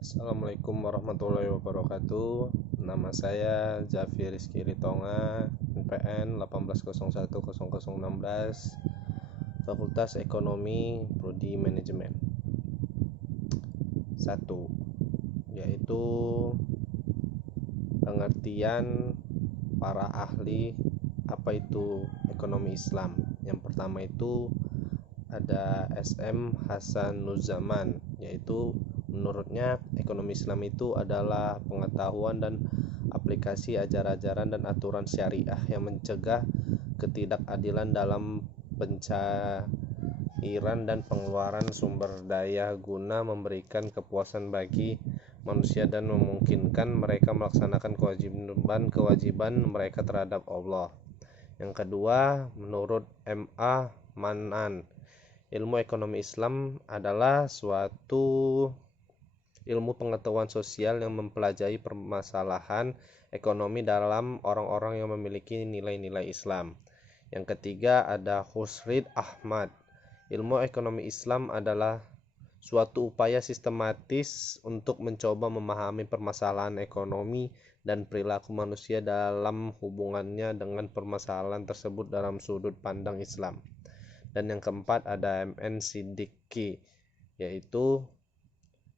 Assalamualaikum warahmatullahi wabarakatuh. Nama saya Javi Rizky Ritonga, NPN 18010016, Fakultas Ekonomi Prodi Manajemen. 1. Yaitu pengertian para ahli apa itu ekonomi Islam. Yang pertama itu ada SM Hasan Nuzzaman, yaitu menurutnya ekonomi Islam itu adalah pengetahuan dan aplikasi ajaran-ajaran dan aturan syariah yang mencegah ketidakadilan dalam pencairan dan pengeluaran sumber daya guna memberikan kepuasan bagi manusia dan memungkinkan mereka melaksanakan kewajiban mereka terhadap Allah. Yang kedua, menurut M.A. Manan, ilmu ekonomi Islam adalah suatu ilmu pengetahuan sosial yang mempelajari permasalahan ekonomi dalam orang-orang yang memiliki nilai-nilai Islam. Yang ketiga ada Khursyid Ahmad. Ilmu ekonomi Islam adalah suatu upaya sistematis untuk mencoba memahami permasalahan ekonomi dan perilaku manusia dalam hubungannya dengan permasalahan tersebut dalam sudut pandang Islam. Dan yang keempat ada M.N. Siddiqui, yaitu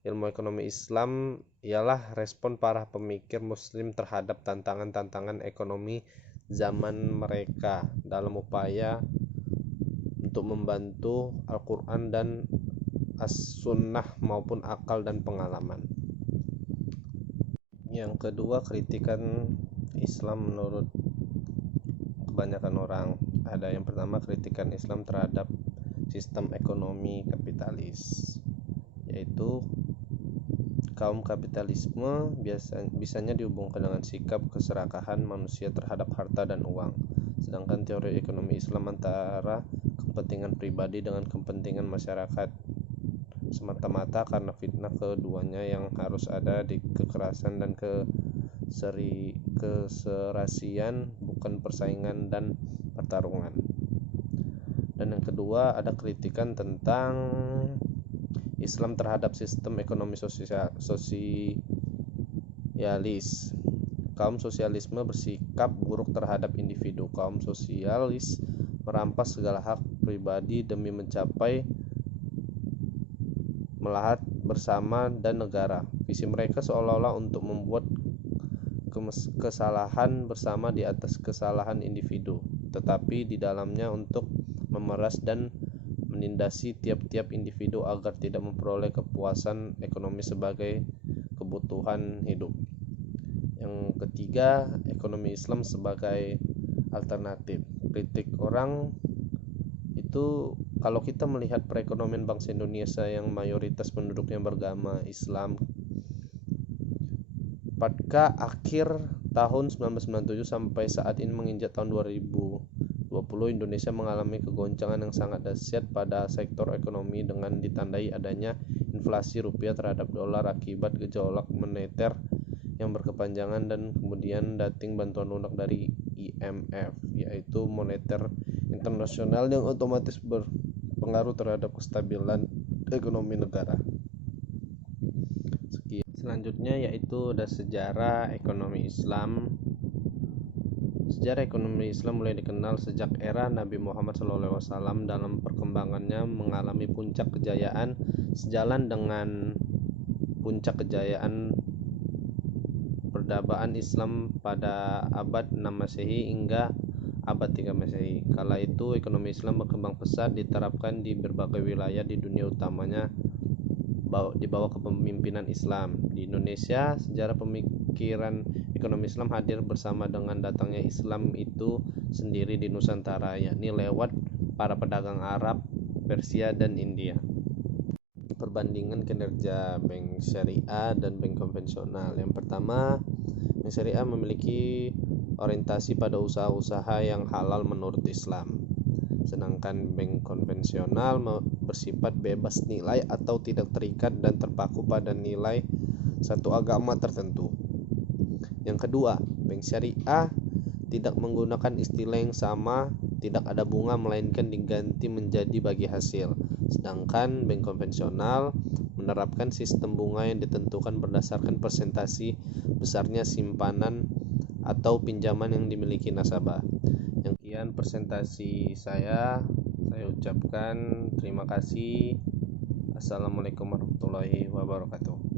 ilmu ekonomi Islam ialah respon para pemikir muslim terhadap tantangan-tantangan ekonomi zaman mereka dalam upaya untuk membantu Al-Quran dan As-Sunnah maupun akal dan pengalaman. Yang kedua, kritikan Islam menurut kebanyakan orang. Ada yang pertama, kritikan Islam terhadap sistem ekonomi kapitalis, yaitu kaum kapitalisme bisanya dihubungkan dengan sikap keserakahan manusia terhadap harta dan uang, sedangkan teori ekonomi Islam antara kepentingan pribadi dengan kepentingan masyarakat semata-mata karena fitnah keduanya yang harus ada di kekerasan dan keserasian, bukan persaingan dan pertarungan. Dan yang kedua ada kritikan tentang Islam terhadap sistem ekonomi sosialis. Kaum sosialisme bersikap buruk terhadap individu. Kaum sosialis merampas segala hak pribadi demi mencapai melahat bersama dan negara. Visi mereka seolah-olah untuk membuat kesalahan bersama di atas kesalahan individu, tetapi di dalamnya untuk memeras dan menindasi tiap-tiap individu agar tidak memperoleh kepuasan ekonomi sebagai kebutuhan hidup. Yang ketiga, ekonomi Islam sebagai alternatif. Kritik orang itu, kalau kita melihat perekonomian bangsa Indonesia yang mayoritas penduduknya beragama Islam, pada akhir tahun 1997 sampai saat ini menginjak tahun 2020, Indonesia mengalami kegoncangan yang sangat dahsyat pada sektor ekonomi dengan ditandai adanya inflasi rupiah terhadap dolar akibat gejolak moneter yang berkepanjangan dan kemudian dating bantuan lunak dari IMF, yaitu moneter internasional, yang otomatis berpengaruh terhadap kestabilan ekonomi negara. Selanjutnya yaitu ada sejarah ekonomi Islam. Sejarah ekonomi Islam mulai dikenal sejak era Nabi Muhammad SAW. Dalam perkembangannya mengalami puncak kejayaan sejalan dengan puncak kejayaan peradaban Islam pada abad 6 Masehi hingga abad 3 Masehi. Kala itu ekonomi Islam berkembang pesat, diterapkan di berbagai wilayah di dunia, utamanya di bawah kepemimpinan Islam. Di Indonesia, sejarah pemikiran ekonomi Islam hadir bersama dengan datangnya Islam itu sendiri di Nusantara, yakni lewat para pedagang Arab, Persia, dan India. Perbandingan kinerja bank syariah dan bank konvensional. Yang pertama, bank syariah memiliki orientasi pada usaha-usaha yang halal menurut Islam, sedangkan bank konvensional bersifat bebas nilai atau tidak terikat dan terpaku pada nilai satu agama tertentu. Yang kedua, bank syariah tidak menggunakan istilah yang sama, tidak ada bunga melainkan diganti menjadi bagi hasil. Sedangkan bank konvensional menerapkan sistem bunga yang ditentukan berdasarkan persentase besarnya simpanan atau pinjaman yang dimiliki nasabah. Yang sekian presentasi saya ucapkan terima kasih. Assalamualaikum warahmatullahi wabarakatuh.